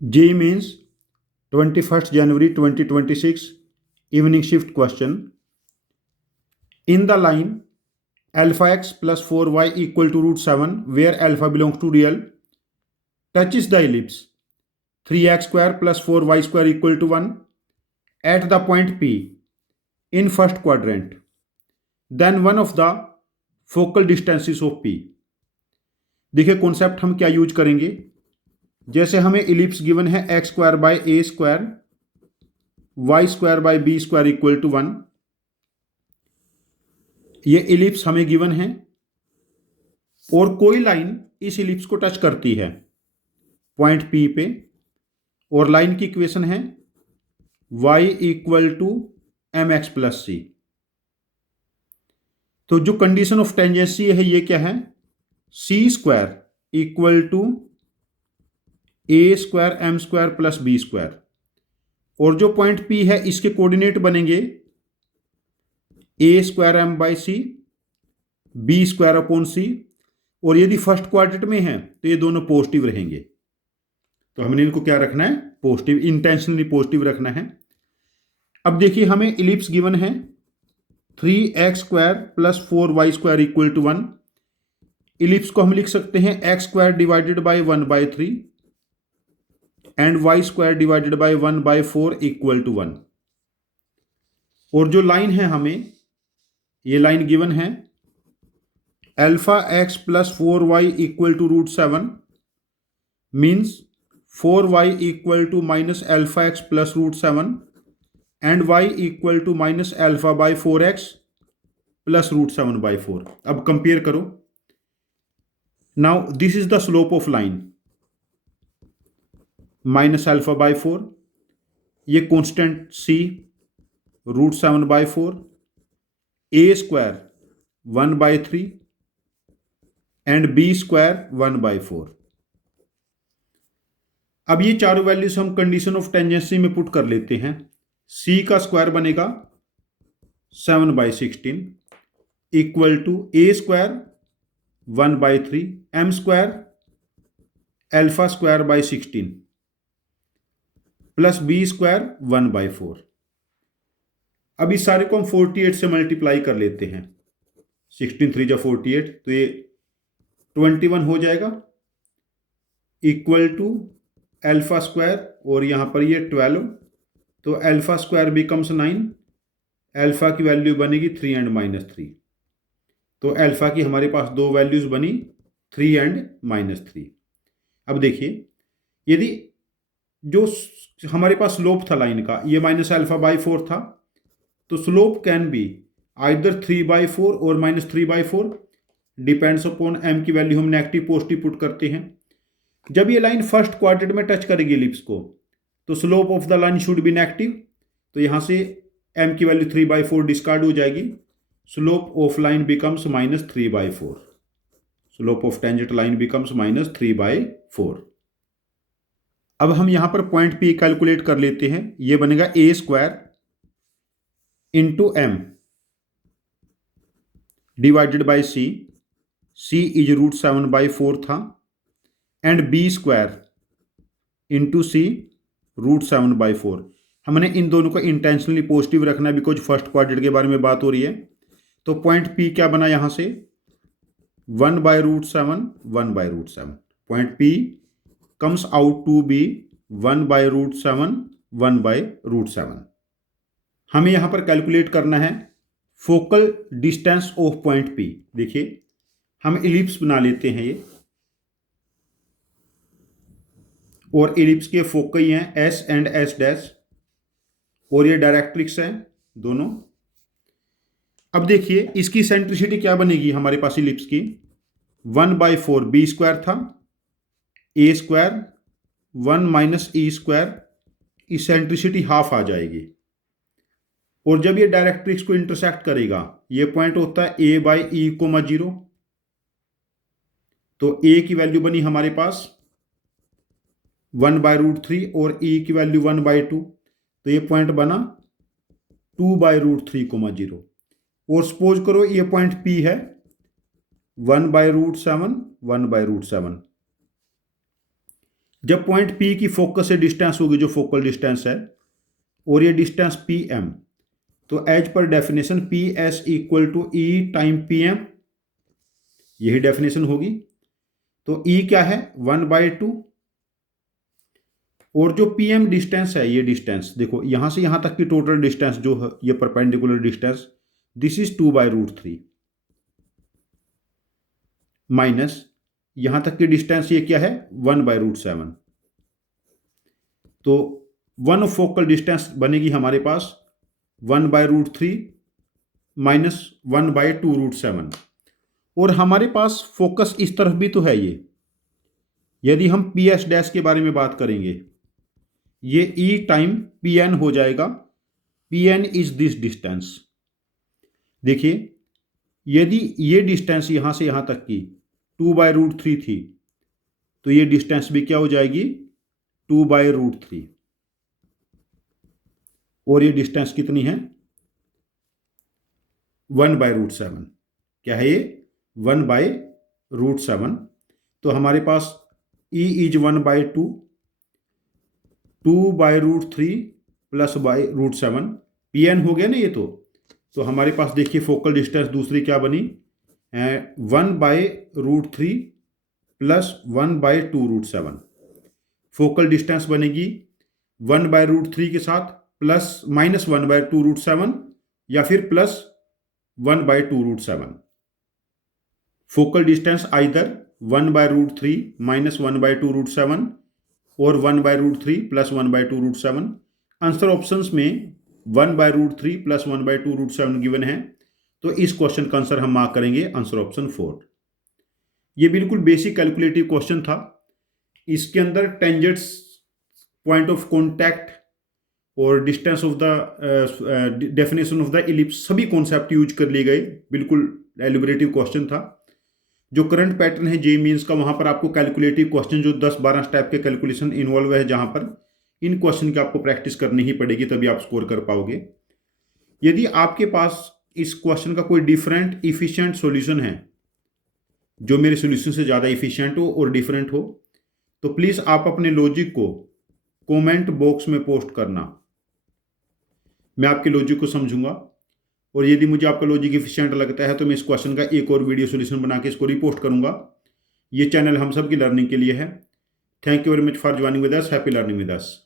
JEE Mains 21st January 2026 evening shift question. In the line alpha x plus 4y equal to root 7 where alpha belongs to real touches the ellipse 3x square plus 4y square equal to 1 at the point P in first quadrant, then one of the focal distances of P. देखिए concept हम क्या use करेंगे, जैसे हमें ellipse given है x square by a square y square by b square equal to 1। ये ellipse हमें given है और कोई लाइन इस इलिप्स को टच करती है पॉइंट पी पे और लाइन की इक्वेशन है y equal to M X plus C. तो जो कंडीशन ऑफ टेंजेंसी है ये क्या है, C square equal to A square M square plus B square, और जो पॉइंट P है इसके कोऑर्डिनेट बनेंगे A square M by C B square upon C, और यदि फर्स्ट क्वाड्रेंट में है तो ये दोनों पॉजिटिव रहेंगे। तो हमने इनको क्या रखना है, पॉजिटिव, इंटेंशनली पॉजिटिव रखना है। अब देखिए हमें इलिप्स गिवन है 3x square plus 4y square equal to 1। Ellipse को हम लिख सकते हैं x square divided by 1/3 and y square divided by 1/4 equal to 1। और जो लाइन है हमें, ये लाइन गिवन है alpha x plus 4y equal to root 7 means 4y equal to minus alpha x plus root 7 and y equal to minus alpha by 4x plus root 7/4। अब compare करो। Now this is the slope of line minus alpha by 4, ये constant c root 7/4, a square 1/3 and B square 1/4। अब ये चारों values हम condition of tangency में put कर लेते हैं। c का स्क्वायर बनेगा 7/16 equal to A square 1/3 m square alpha square by 16 plus B square 1/4। अब इस सारे को हम 48 से मल्टीप्लाई कर लेते हैं। 16 3 जा 48, तो ये 21 हो जाएगा इक्वल टू अल्फा स्क्वायर और यहाँ पर ये 12, तो अल्फा स्क्वायर बिकम्स 9, अल्फा की वैल्यू बनेगी 3 एंड -3। तो अल्फा की हमारे पास दो वैल्यूज बनी 3 एंड -3। अब देखिए यदि जो हमारे पास स्लोप था लाइन का ये माइनस अल्फा बाई 4 था, तो स्लोप कैन बी आइदर 3/4 और -3/4, डिपेंड्स अपॉन एम की वैल्यू हम नेगेटिव पॉजिटिव पुट करते हैं। जब ये लाइन फर्स्ट क्वाड्रेंट में टच करेगी इलिप्स को तो slope of the line should be negative, तो यहाँ से m की वैल्यू 3/4 डिस्कार्ड हो जाएगी। Slope of line becomes -3/4, slope of tangent line becomes -3/4। अब हम यहाँ पर पॉइंट P कैलकुलेट कर लेते हैं। ये बनेगा A square into M divided by C is root 7/4 था, and B square into C root 7/4। हमने इन दोनों को इंटेंशनली पॉजिटिव रखना है बिकॉज फर्स्ट क्वाड्रेंट के बारे में बात हो रही है। तो पॉइंट P क्या बना यहाँ से 1/√7 1/√7। Point P comes out to be 1/√7 1/√7। हमें यहाँ पर कैलकुलेट करना है focal distance of point P। देखिए हम इलिप्स बना लेते हैं ये, और इलिप्स के फोकई हैं S एंड S', और ये डायरेक्ट्रिक्स हैं दोनों। अब देखिए इसकी सेंट्रिसिटी क्या बनेगी हमारे पास इलिप्स की 1/4 बी स्क्वायर था, ए square 1 minus E square, eccentricity half आ जाएगी। और जब ये डायरेक्ट्रिक्स को इंटरसेक्ट करेगा ये पॉइंट होता है a/e, 0, तो a की वैल्यू बनी हमारे पास 1/√3 और e की वैल्यू 1/2, तो ये पॉइंट बना 2/√3, 0। और सपोज करो ये पॉइंट P है 1/√7 1/√7। जब पॉइंट P की फोकस से डिस्टेंस होगी, जो फोकल डिस्टेंस है, और ये डिस्टेंस PM, तो as per definition PS equal to E time PM, यही डेफिनेशन होगी। तो E क्या है 1/2, और जो PM डिस्टेंस है, ये डिस्टेंस देखो यहां से यहां तक की टोटल डिस्टेंस जो है, ये perpendicular distance, this is 2/√3 minus यहां तक की डिस्टेंस ये क्या है 1/√7। तो वन फोकल डिस्टेंस बनेगी हमारे पास 1/√3 माइनस 1/2√7। और हमारे पास फोकस इस तरफ भी तो है ये, यदि हम PS डैश के बारे में बात करेंगे, ये E टाइम PN हो जाएगा। PN is this distance. देखिए यदि ये डिस्टेंस यहां से यहां तक की 2/√3 थी, तो ये डिस्टेंस भी क्या हो जाएगी 2/√3, और ये डिस्टेंस कितनी है 1/√7। क्या है ये 1/√7। तो हमारे पास E इज 1/2, 2/√3 प्लस √7, PN हो गया ना ये। तो हमारे पास देखिए फोकल डिस्टेंस दूसरी क्या बनी, 1/√3 प्लस 1/2√7। फोकल डिस्टेंस बनेगी 1/√3 के साथ प्लस माइनस 1/2√7 या फिर plus 1/2√7। Focal distance either 1/√3 minus 1/2√7 और 1/√3 प्लस 1/2√7। आंसर ऑप्शंस में 1/√3 प्लस 1/2√7 गिवन है, तो इस क्वेश्चन का आंसर हम मार्क करेंगे आंसर ऑप्शन 4। ये बिल्कुल बेसिक कैलकुलेटिव क्वेश्चन था। इसके अंदर टेंजेंट्स, पॉइंट ऑफ कॉन्टैक्ट और distance of the definition of the ellipse, सभी कॉन्सेप्ट यूज कर लिए गए। बिल्कुल एलिबरेटिव क्वेश्चन था। जो करंट पैटर्न है जेईई मेंस का, वहां पर आपको कैलकुलेटिव क्वेश्चन जो 10-12 स्टेप के कैलकुलेशन इन्वॉल्व है, जहां पर इन क्वेश्चन की आपको प्रैक्टिस करनी ही पड़ेगी, तभी आप स्कोर कर पाओगे। यदि आपके पास इस क्वेश्चन का कोई डिफरेंट इफिशिएंट सॉल्यूशन है, जो मेरे सॉल्यूशन से ज़्यादा इफिशिएंट हो और डिफरेंट हो, तो प्लीज़ आप अपने लॉजिक को कमेंट बॉक्स में पोस्ट करना। मैं आपके लॉजिक को समझूंगा, और यदि मुझे आपका लॉजिक इफिशिएंट लगता है तो मैं इस क्वेश्चन का एक और वीडियो सॉल्यूशन बना के इसको रिपोस्ट करूंगा। ये चैनल हम सब की लर्निंग के लिए है। Thank you very much for joining with us. Happy learning with us.